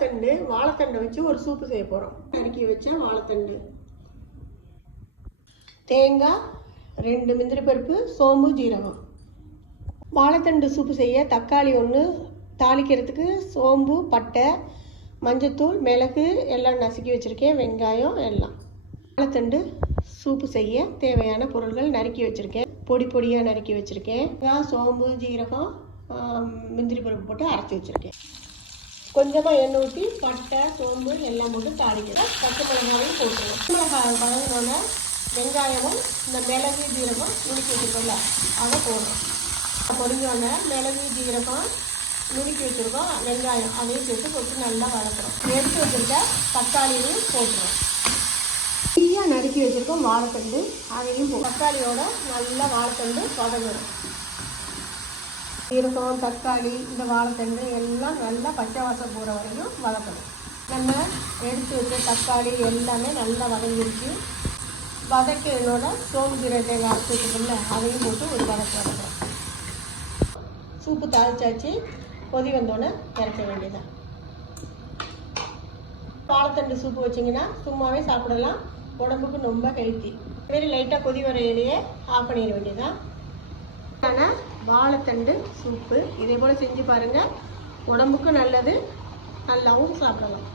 வாழைத்தண்டு வாழைத்தண்டை வச்சு ஒரு சூப்பு செய்ய போகிறோம் நறுக்கி வச்ச வாழைத்தண்டு. தேங்காய் ரெண்டு முந்திரி பருப்பு சோம்பு ஜீரகம். வாழைத்தண்டு சூப்பு செய்ய தக்காளி ஒன்று தாளிக்கிறதுக்கு சோம்பு பட்டை மஞ்சத்தூள் மிளகு எல்லாம் நசுக்கி வச்சுருக்கேன் வெங்காயம் எல்லாம். வாழைத்தண்டு சூப்பு செய்ய தேவையான பொருட்கள் நறுக்கி வச்சுருக்கேன். பொடி பொடியாக நறுக்கி வச்சுருக்கேன். சோம்பு ஜீரகம் முந்திரி பருப்பு போட்டு அரைச்சி வச்சுருக்கேன். கொஞ்சமாக எண்ணெய் ஊற்றி பட்டை சோம்பு எல்லாம் போட்டு தாளிக்கிறோம் பச்சை மிளகாயும் போட்டுருவோம் மிளகாய் வதங்கினோட வெங்காயமும் இந்த மிளகு ஜீரகம் நுணுக்கி வச்சுருக்கோம்ல அதை போடுறோம். பொரிஞ்சோடனே மிளகு ஜீரகம் நுணுக்கி வச்சுருக்கோம். வெங்காயம் அதையும் சேர்த்து போட்டு நல்லா வளர்க்குறோம் எடுத்து வச்சுருக்க தக்காளியும் போட்டுருவோம். ஃப்ரீயாக நறுக்கி வச்சுருக்கோம் வாழைத்தண்டு அதையும் போ தக்காளியோட நல்லா வாழைத்தண்டு வதங்கணும். சீரகம் தக்காளி இந்த வாழைத்தண்டு எல்லாம் நல்லா பச்சை வாசம் போகிற வரையும் வதக்கணும். நம்ம எடுத்து வச்ச தக்காளி எல்லாமே நல்லா வதங்கிருச்சு. வதக்கிறதோட சோம்பு ஜீரக தேங்காய் அதையும் போட்டு ஒரு வதக்கு வதக்குறோம். சூப்பு தாளிச்சாச்சு. கொதி வந்தோடனே இறக்க வேண்டியதான் வாழைத்தண்டு சூப்பு வச்சிங்கன்னா சும்மாவே சாப்பிடலாம். உடம்புக்கு ரொம்ப ஹெல்த்தி வெறும் லைட்டாக கொதி வரையிலேயே ஆஃப் பண்ணிட வேண்டியதான் ஆனால் வாழைத்தண்டு சூப்பு. இதே போல் செஞ்சு பாருங்கள் உடம்புக்கு நல்லது. நல்லாவும் சாப்பிடலாம்.